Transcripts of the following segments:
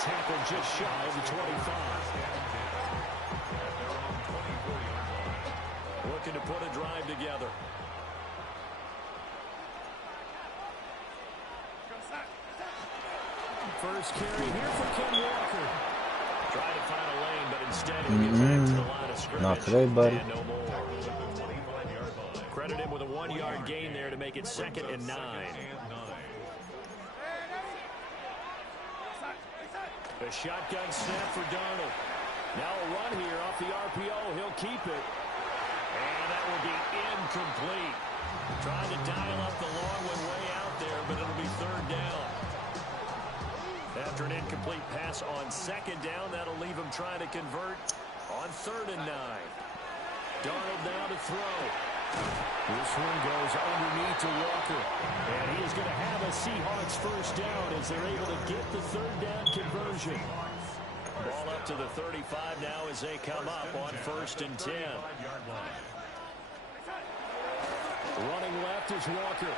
tackled just shy of the 25. Looking to put a drive together. First carry here for Ken Walker. Trying to find a lane, but instead he'll get back to the line of scrimmage. Not today, buddy. And no more. Credit him with a 1-yard gain there to make it 2nd and 9. A shotgun snap for Darnold. Now a run here off the RPO. He'll keep it. And that will be incomplete. Trying to dial up the long one way out there, but it'll be 3rd down. After an incomplete pass on 2nd down, that'll leave him trying to convert on 3rd and 9. Darnold now to throw. This one goes underneath to Walker. And he is going to have a Seahawks first down as they're able to get the 3rd down conversion. Ball up to the 35 now as they come up on 1st and 10. Running left is Walker.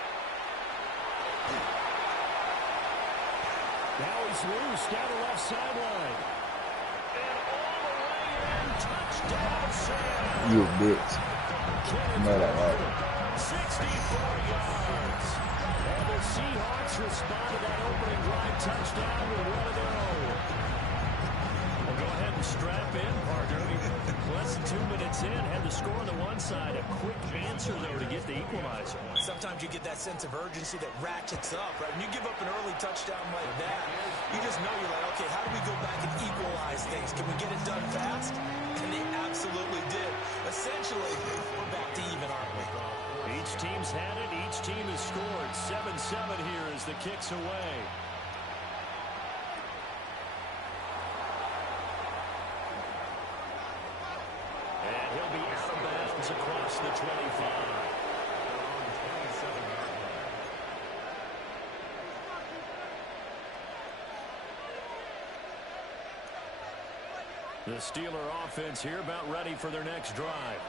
Now he's loose down the left sideline. And all the way in, touchdown, Sam. You a bitch. No, that right. 64 yards. And the Seahawks respond to that opening drive touchdown with one of their own. Well, go ahead and strap in, partner. Less than 2 minutes in, had the score on the one side. A quick answer, though, to get the equalizer. Sometimes you get that sense of urgency that ratchets up, right? When you give up an early touchdown like that, you just know you're like, okay, how do we go back and equalize things? Can we get it done fast? And they absolutely did. Essentially, we're back to even, aren't we? Each team's had it. Each team has scored. 7-7 here as the kick's away. And he'll be out of bounds across the 25. The Steeler offense here about ready for their next drive.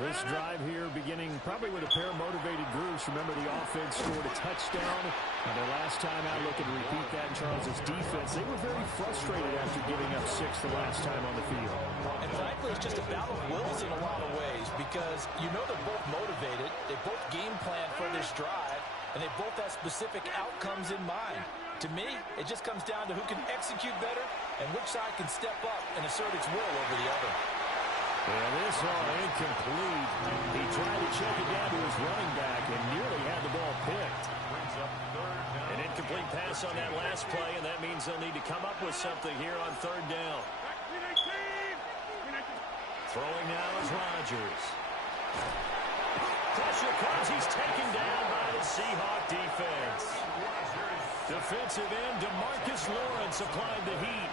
This drive here beginning probably with a pair of motivated groups. Remember, the offense scored a touchdown. Their last time out, looking to repeat that in Charles' defense. They were very frustrated after giving up 6 the last time on the field. And frankly, it's just a battle of wills in a lot of ways because you know they're both motivated. They both game plan for this drive, and they both have specific outcomes in mind. To me, it just comes down to who can execute better and which side can step up and assert its will over the other. And this all incomplete. He tried to check it down to his running back and nearly had the ball picked. An incomplete pass on that last play, and that means they'll need to come up with something here on 3rd down. Throwing now is Rodgers. Pressure comes. He's taken down by the Seahawk defense. Defensive end DeMarcus Lawrence applied the heat.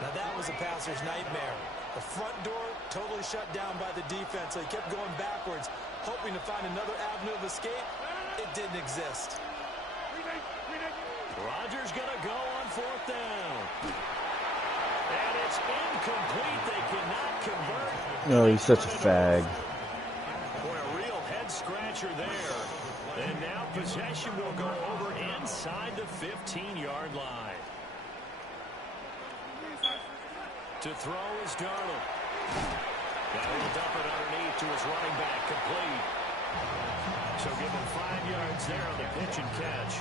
Now that was a passer's nightmare. The front door totally shut down by the defense. So he kept going backwards, hoping to find another avenue of escape. It didn't exist. Rodgers going to go on 4th down. And it's incomplete. They cannot convert. No, he's such a fag. Boy, a real head-scratcher there. And now possession will go over inside the 15-yard line. To throw is Darnold. Now he'll dump it underneath to his running back, complete. So give him 5 yards there on the pitch and catch.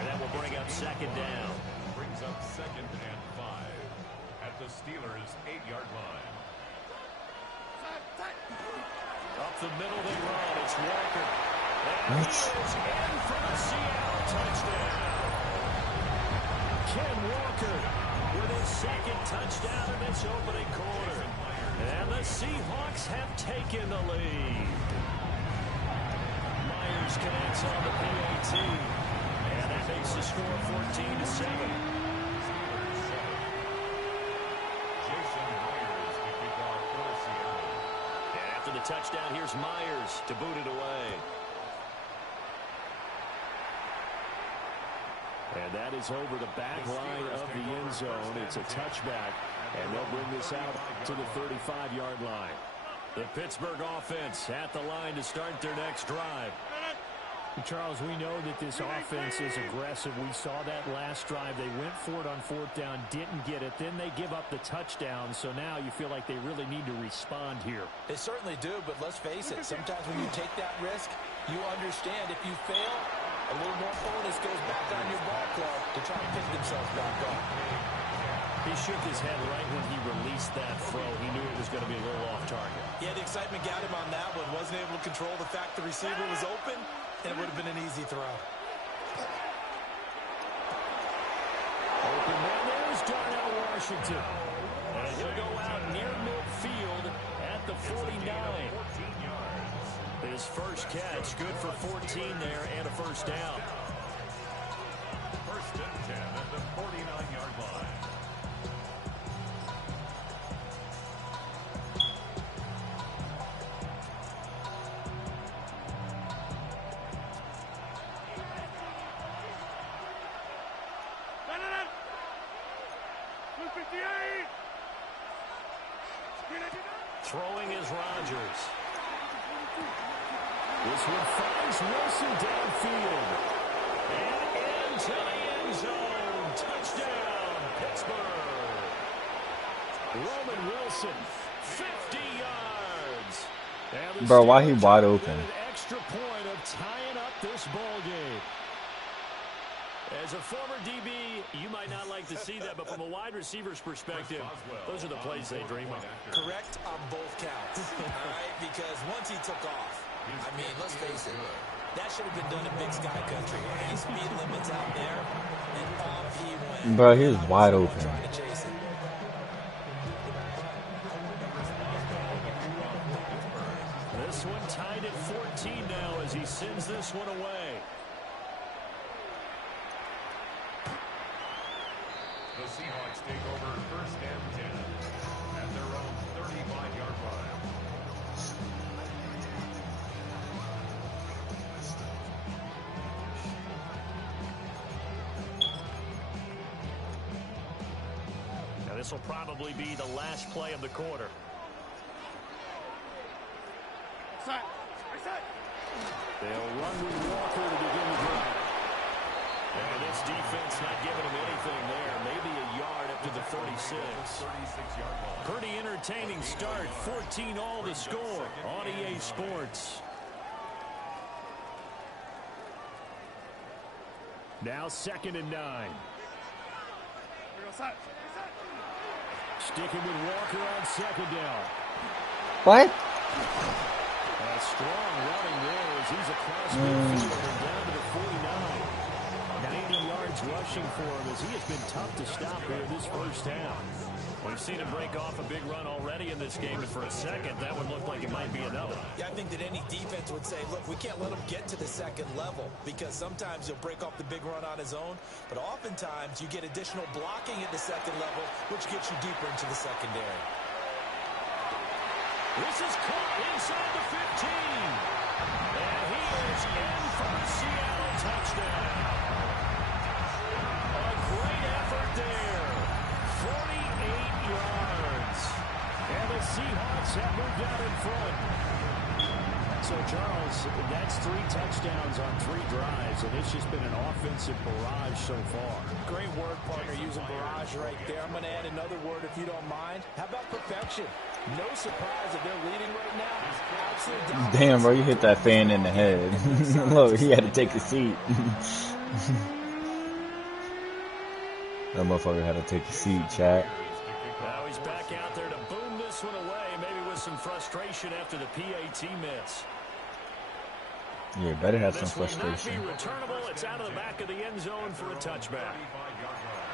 And that will bring up 2nd down. Brings up 2nd and 5 at the Steelers' 8-yard line. Up the middle they run. It's Walker. And What? he is in for the Seattle touchdown. Ken Walker with his 2nd touchdown in this opening quarter. And the Seahawks have taken the lead. Myers connects on the PAT. And that makes the score 14-7. And after the touchdown, here's Myers to boot it away. And that is over the back line of the end zone. It's a touchback, and they'll bring this out to the 35-yard line. The Pittsburgh offense at the line to start their next drive. Charles, we know that this offense is aggressive. We saw that last drive. They went for it on fourth down, didn't get it. Then they give up the touchdown. So now you feel like they really need to respond here. They certainly do, but let's face it. Sometimes when you take that risk, you understand if you fail, a little more onus goes back on your ball club to try and pick themselves back up. He shook his head right when he released that throw. He knew it was going to be a little off target. Yeah, the excitement got him on that one. Wasn't able to control the fact the receiver was open, and it would have been an easy throw. Open man, there's Darnell Washington. And he'll go out near midfield at the 49. His first catch, good for 14 there and a first down. First and 10 at the 49-yard line. Throwing is Rodgers. This one finds Wilson downfield. And into the end zone. Touchdown, Pittsburgh. Roman Wilson, 50 yards. Bro, why he wide open? An extra point of tying up this ball game. As a former DB, you might not like to see that, but from a wide receiver's perspective, those are the plays they dream of. Correct on both counts, all right? Because once he took off, I mean, let's face it, that should have been done in Big Sky Country. Any speed limits out there, and off he went. Bro, he was wide open. Trying to chase it. This one tied at 14 now as he sends this one away. The Seahawks take over first and 10 at their own 35-yard line. Now this will probably be the last play of the quarter. They'll run with Walker to begin the drive. And this defense not giving him anything there. Maybe a yard up to the 36. 36-yard line. Pretty entertaining start. 14 all the score on EA Sports. Now 2nd and 9. Sticking with Walker on 2nd down. What? A strong running there as he's across midfield and down to the 49. 90 yards rushing for him as he has been tough to stop here this first half. We've seen him break off a big run already in this game, and for a second, that would look like it might be another. Yeah, I think that any defense would say, look, we can't let him get to the second level because sometimes he'll break off the big run on his own, but oftentimes you get additional blocking at the second level, which gets you deeper into the secondary. This is caught inside the 15. And he is in for a Seattle touchdown. A great effort there. 48 yards. And the Seahawks have moved out in front. So, Charles, that's 3 touchdowns on 3 drives, and it's just been an offensive barrage so far. Great word, partner, using barrage right there. I'm going to add another word if you don't mind. How about perfection? No surprise that they're leading right now. Absolutely. Damn, bro, you hit that fan in the head. Look, he had to take a seat. That motherfucker had to take a seat, chat. Now he's back out there to boom this one away, maybe with some frustration after the PAT miss. Yeah, better have some This will frustration. not be returnable. It's out of the back of the end zone for a touchback. 35-yard line.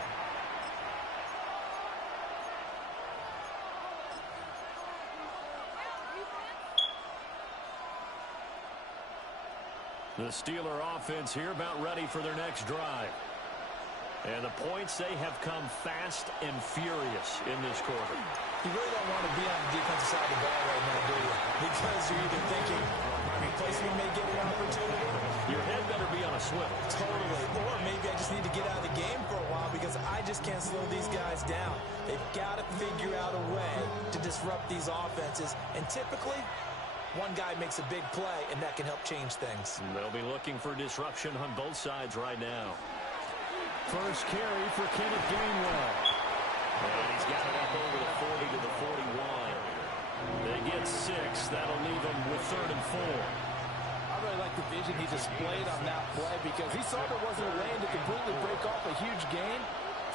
The Steeler offense here about ready for their next drive. And the points, they have come fast and furious in this quarter. You really don't want to be on the defensive side of the ball right now, do you? Because you're either thinking, my replacement may get an opportunity. Your head better be on a swivel. Totally. Or maybe I just need to get out of the game for a while because I just can't slow these guys down. They've got to figure out a way to disrupt these offenses. And typically, one guy makes a big play, and that can help change things. They'll be looking for disruption on both sides right now. First carry for Kenneth Gainwell. And he's got it up over the 40 to the 41. They get 6. That'll leave them with 3rd and 4. I really like the vision he displayed on that play because he saw there wasn't a lane to completely break off a huge gain.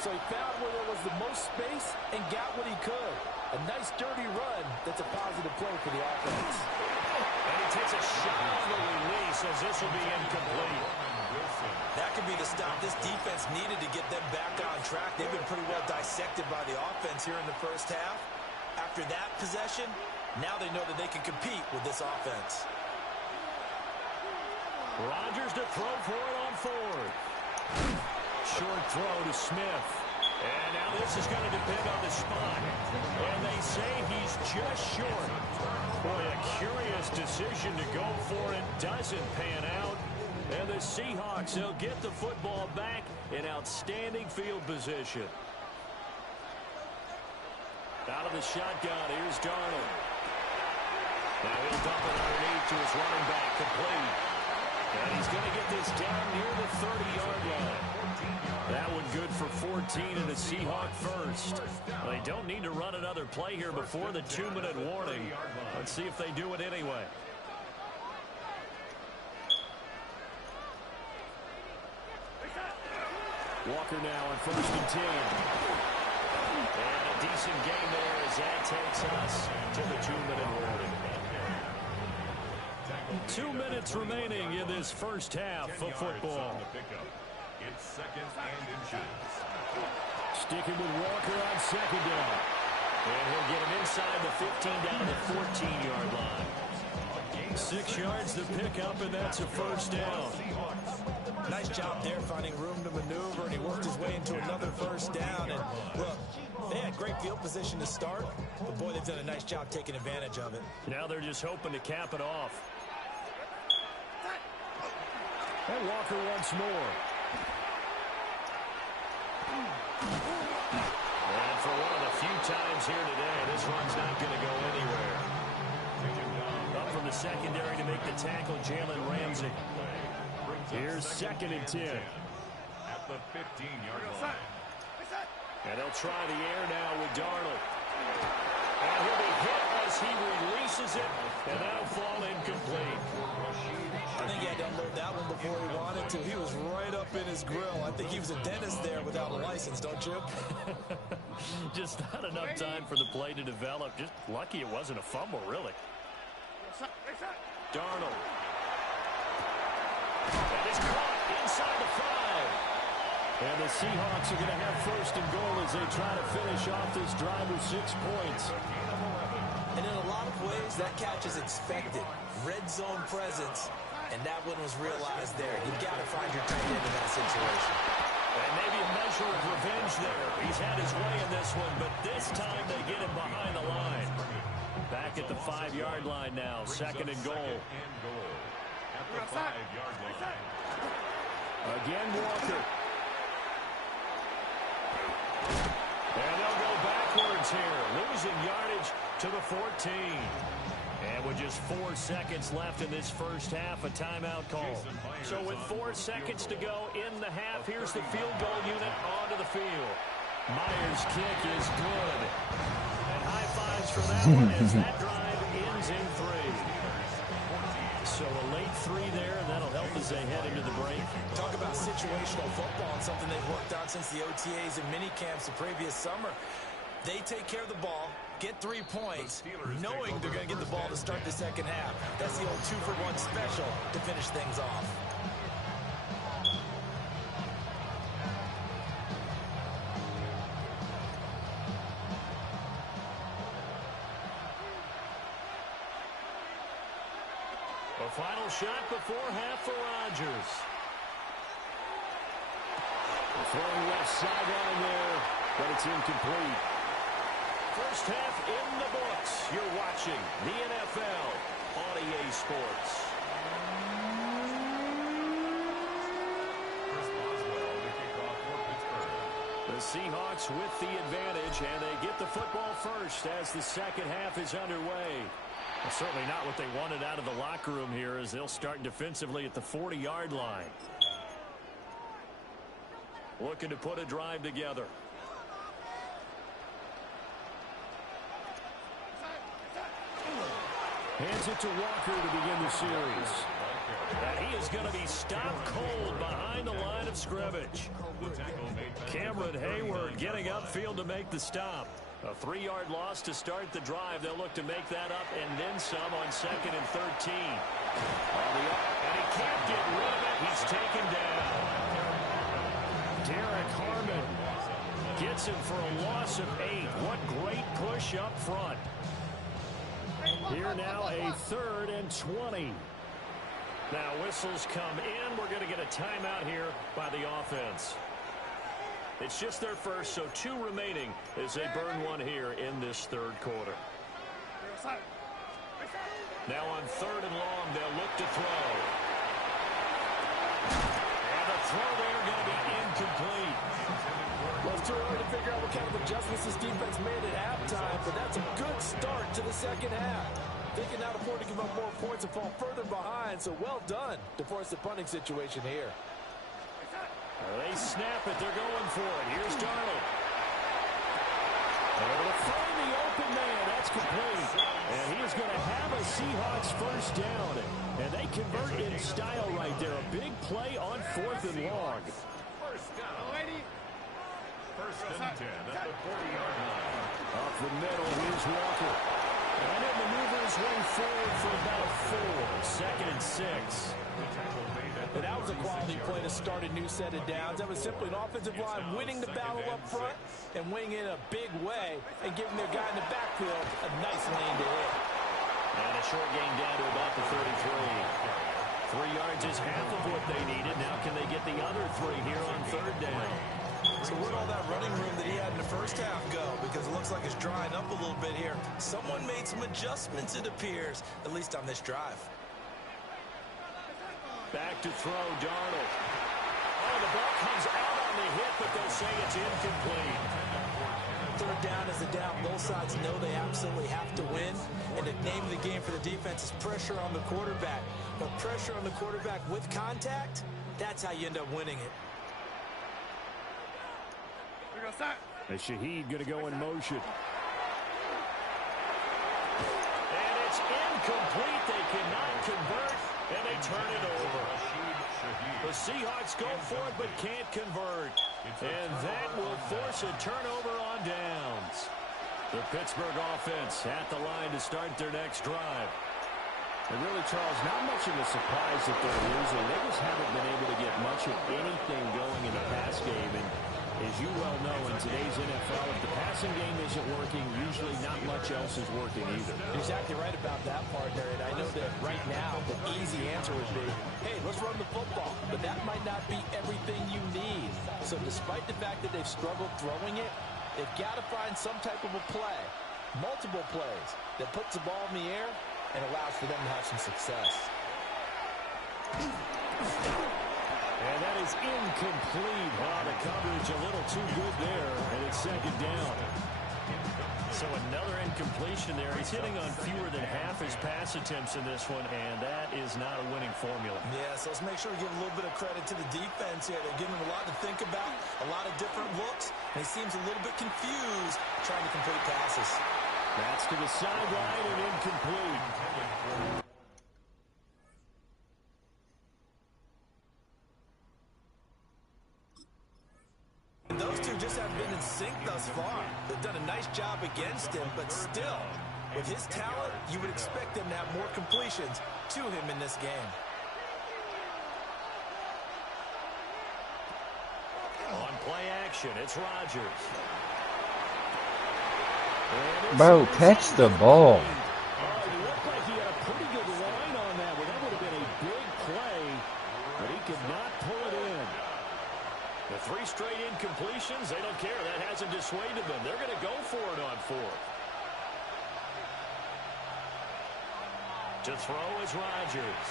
So he found where there was the most space and got what he could. A nice dirty run that's a positive play for the offense. And he takes a shot on the release as this will be incomplete. That could be the stop this defense needed to get them back on track. They've been pretty well dissected by the offense here in the first half. After that possession, now they know that they can compete with this offense. Rodgers to throw for it on 4th. Short throw to Smith. And now this is going to depend on the spot. And they say he's just short. Boy, a curious decision to go for it. Doesn't pan out. And the Seahawks, they'll get the football back in outstanding field position. Out of the shotgun, here's Darnold. Now he'll dump it underneath to his running back, complete. And he's going to get this down near the 30-yard line. That one good for 14 and a Seahawk first. Well, they don't need to run another play here before the 2-minute warning. Let's see if they do it anyway. Walker now on 1st and 10. And a decent game there as that takes us to the 2-minute warning. 2 minutes remaining in this first half of football. It's 2nd and inches. Sticking with Walker on 2nd down. And he'll get him inside the 15 down to the 14-yard line. 6 yards to pick up, and that's a first down. Nice job there finding room to maneuver, and he worked his way into another first down. And look, they had great field position to start, but boy, they've done a nice job taking advantage of it. Now they're just hoping to cap it off. And Walker once more. And for one of the few times here today, this one's not going to go anywhere. Up from the secondary to make the tackle, Jalen Ramsey. Here's 2nd and 10. At the 15-yard line. And they'll try the air now with Darnold. And he'll be hit as he releases it, and that'll fall incomplete. I think he had to unload that one before he wanted to. He was right up in his grill. I think he was a dentist there without a license, don't you? Just not enough time for the play to develop. Just lucky it wasn't a fumble, really. Darnold. That is caught inside the 5. And the Seahawks are going to have 1st and goal as they try to finish off this drive with 6 points. And in a lot of ways, that catch is expected. Red zone presence, and that one was realized there. You've got to find your tight end in that situation. And maybe a measure of revenge there. He's had his way in this one, but this time they get him behind the line. Back at the 5-yard line now, 2nd and goal. At the 5-yard line. Again, Walker. And they'll go backwards here, losing yardage to the 14. And with just 4 seconds left in this first half, a timeout call. So with 4 seconds to go in the half, here's the field goal unit onto the field. Myers' kick is good. And high fives for that one as that drive ends in 3. So a late 3 there, and that'll help as they head into the break. Talk about situational football and something they've worked on since the OTAs and mini camps the previous summer. They take care of the ball, get 3 points, knowing they're going to get the ball to start the second half. That's the old 2-for-1 special to finish things off. A final shot before half for Rodgers. Throwing left sideline there, but it's incomplete. First half in the books. You're watching the NFL on EA Sports. Chris Boswell, the kickoff for Pittsburgh. The Seahawks with the advantage, and they get the football first as the second half is underway. Well, certainly not what they wanted out of the locker room here, as they'll start defensively at the 40-yard line. Looking to put a drive together. Hands it to Walker to begin the series. And he is going to be stopped cold behind the line of scrimmage. Cameron Hayward getting upfield to make the stop. A 3-yard loss to start the drive. They'll look to make that up and then some on 2nd and 13. And he can't get rid of it. He's taken down. Derek Harmon gets him for a loss of 8. What great push up front. Here now a 3rd and 20. Now whistles come in. We're going to get a timeout here by the offense. It's just their first, so 2 remaining as they burn one here in this 3rd quarter. Now on 3rd and long, they'll look to throw. And the throw there going to be incomplete. Well, it's too early to figure out what kind of adjustments this defense made at halftime, but that's a good start to the second half. They can now afford to give up more points and fall further behind, so well done to force the punting situation here. They snap it. They're going for it. Here's Darnold. Able to find the open man. That's complete. And he is going to have a Seahawks first down. And they convert in style right there. A big play on 4th and long. First down. First and 10 at the 40-yard line. Up the middle, here's Walker. And it maneuvers way forward for about 4. 2nd and 6. And that was a quality play to start a new set of downs. That was simply an offensive line winning the battle up front and winning in a big way and giving their guy in the backfield a nice lane to hit. And a short gain down to about the 33. 3 yards is half of what they needed. Now can they get the other 3 here on 3rd down? So where'd all that running room that he had in the first half go? Because it looks like it's drying up a little bit here. Someone made some adjustments, it appears, at least on this drive. Back to throw, Darnold. Oh, the ball comes out on the hit, but they'll say it's incomplete. 3rd down is a down. Both sides know they absolutely have to win. And the name of the game for the defense is pressure on the quarterback. But pressure on the quarterback with contact, that's how you end up winning it. And Shaheed going to go in motion. And it's incomplete. They cannot convert, and they turn it over. The Seahawks go for it, but can't convert. And that will force a turnover on downs. The Pittsburgh offense at the line to start their next drive. And really, Charles, not much of a surprise that they're losing. They just haven't been able to get much of anything going in the pass game. And as you well know, in today's NFL, if the passing game isn't working, usually not much else is working either. You're exactly right about that, partner. And I know that right now the easy answer would be, hey, let's run the football. But that might not be everything you need. So despite the fact that they've struggled throwing it, they've got to find some type of a play, multiple plays, that puts the ball in the air and allows for them to have some success. And that is incomplete. Wow, the coverage a little too good there, and it's 2nd down. So another incompletion there. He's hitting on fewer than half his pass attempts in this one, and that is not a winning formula. Yeah, so let's make sure we give a little bit of credit to the defense here. They're giving him a lot to think about, a lot of different looks, and he seems a little bit confused trying to complete passes. That's to the sideline and incomplete. Those two just haven't been in sync thus far. They've done a nice job against him, but still, with his talent, you would expect them to have more completions to him in this game. On play action, it's Rodgers. Bro, catch the ball. It looked like he had a pretty good line on that. Well, that would have been a big play, but he could not pull it in. The 3 straight incompletions, they don't care. That hasn't dissuaded them. They're going to go for it on 4th. To throw is Rodgers.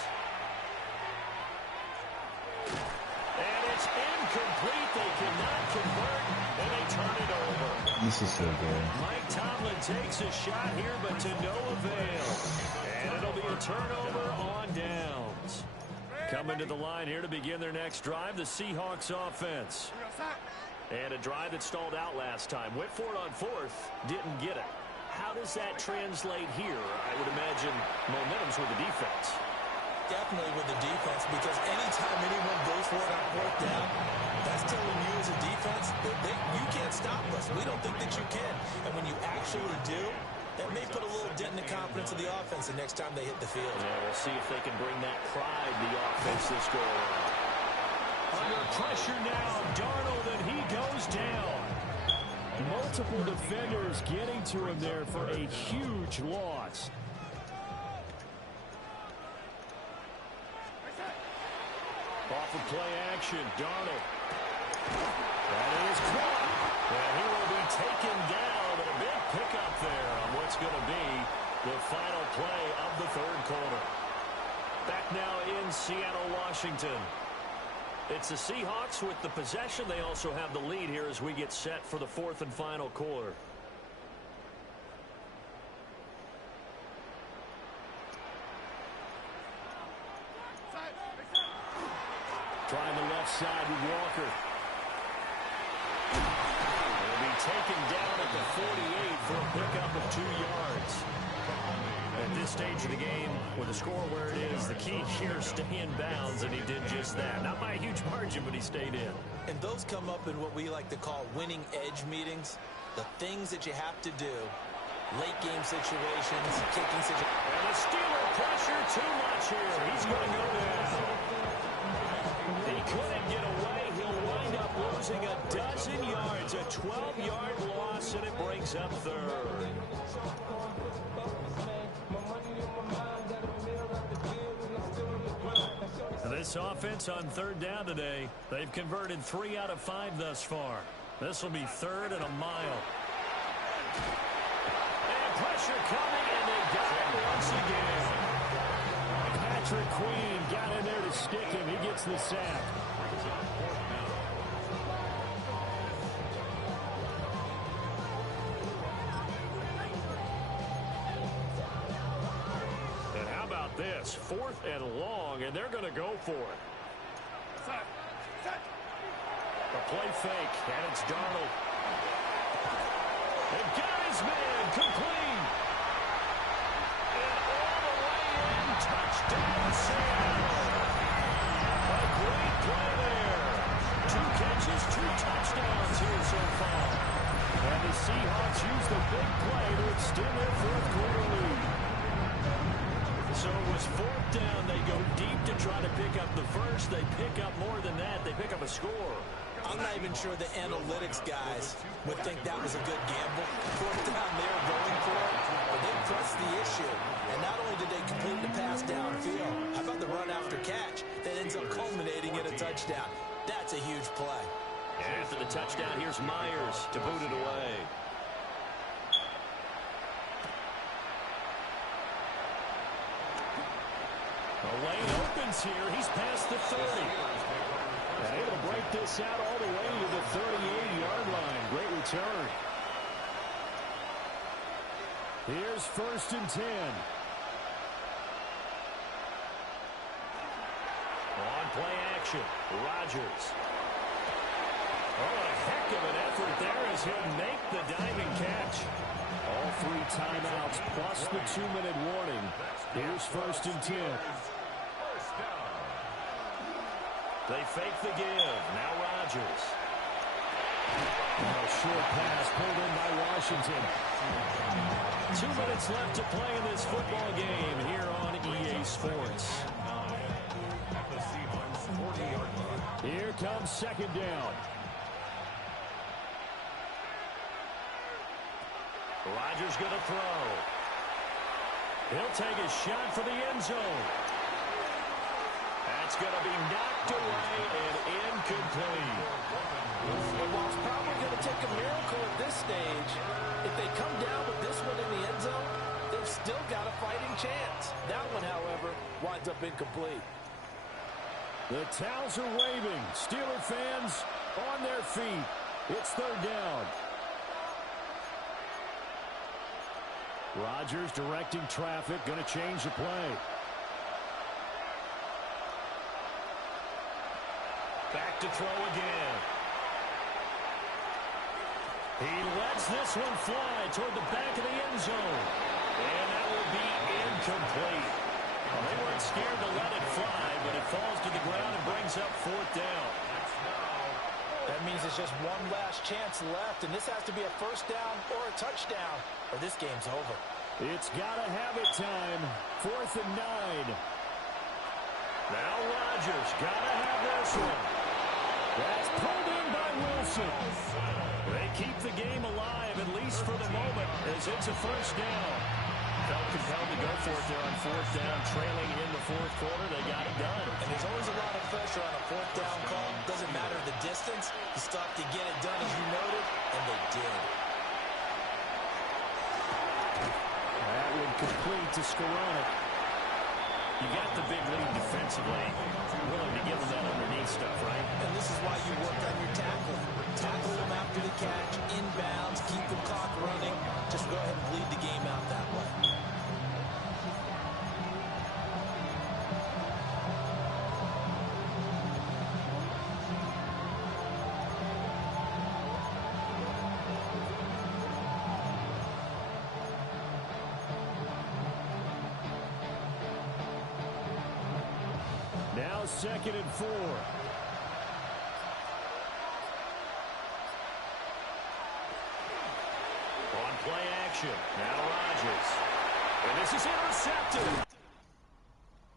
And It's incomplete. They cannot convert, and they turn it over. This is so good. Mike Tomlin takes a shot here, but to no avail. And it'll be a turnover on downs. Coming to the line here to begin their next drive, the Seahawks offense. And a drive that stalled out last time. Went for it on fourth, didn't get it. How does that translate here? I would imagine momentum's with the defense. Definitely with the defense, because anytime anyone goes for it on fourth down, that's telling you as a defense that you can't stop us. We don't think that you can. And when you actually do, that may put a little dent in the confidence of the offense the next time they hit the field. Yeah, we'll see if they can bring that pride to the offense this go around. Under pressure now, Darnold, and he goes down. Multiple defenders getting to him there for a huge loss. Off of play action, Darnold. That is caught. And he will be taken down, and a big pickup there on what's going to be the final play of the third quarter. Back now in Seattle, Washington. It's the Seahawks with the possession. They also have the lead here as we get set for the fourth and final quarter. Trying the left side with Walker. He'll be taken down at the 48 for a pickup of 2 yards. At this stage of the game, with the score where it is, the key here is stay in bounds, and he did just that. Not by a huge margin, but he stayed in. And those come up in what we like to call winning edge meetings. The things that you have to do. Late game situations, kicking situations. And the Steeler pressure too much here. He's going to go down. He couldn't get away. He'll wind up losing a dozen yards. A 12-yard loss, and it brings up third. This offense on third down today, they've converted 3 out of 5 thus far. This will be third and a mile. And pressure coming, and they got it once again. Patrick Queen got in there to stick him. He gets the sack. And how about this? Fourth and long, and they're going to go for it. A play fake, and it's Darnold. They've got his man, complete. And all the way in, touchdown, Seattle. A great play there. 2 catches, 2 touchdowns here so far. And the Seahawks use the big play to extend their fourth quarter lead. So it was fourth down. They go deep to try to pick up the first. They pick up more than that. They pick up a score. I'm not even sure the analytics guys would think that was a good gamble. Fourth down, they were going for it, but they pressed the issue. And not only did they complete the pass downfield, how about the run after catch that ends up culminating in a touchdown? That's a huge play. And after the touchdown, here's Myers to boot it away. The lane opens here. He's past the 30. And able to break this out all the way to the 38-yard line. Great return. Here's first and 10. On play action, Rodgers. Oh, a heck of an effort there as he'll make the diving catch. All 3 timeouts plus the 2-minute warning. Here's first and 10. They fake the give. Now Rodgers. A short pass pulled in by Washington. 2 minutes left to play in this football game here on EA Sports. Here comes second down. Rodgers going to throw. He'll take a shot for the end zone. That's going to be knocked away and incomplete. And while it's probably going to take a miracle at this stage, if they come down with this one in the end zone, they've still got a fighting chance. That one, however, winds up incomplete. The towels are waving. Steeler fans on their feet. It's third down. Rodgers directing traffic, going to change the play. Back to throw again. He lets this one fly toward the back of the end zone. And that will be incomplete. Well, they weren't scared to let it fly, but it falls to the ground and brings up fourth down. That means it's just one last chance left, and this has to be a first down or a touchdown, or this game's over. It's got to have it time. 4th and 9. Now Rodgers got to have this one. That's pulled in by Wilson. They keep the game alive, at least for the moment, as it's a first down. Felt compelled to go for it there on 4th down, trailing in the 4th quarter. They got it done. And there's always a lot of pressure on a 4th down call. Doesn't matter the distance. You stop to get it done, as you noted, and they did. That would complete to Skoranek. You got the big lead defensively. Willing to give them that underneath stuff, right? And this is why you work on your tackling. Tackle them after the catch, inbounds, keep the clock running. Just go ahead and bleed the game out that way. Now 2nd and 4. On play action. Now Rodgers. And this is intercepted.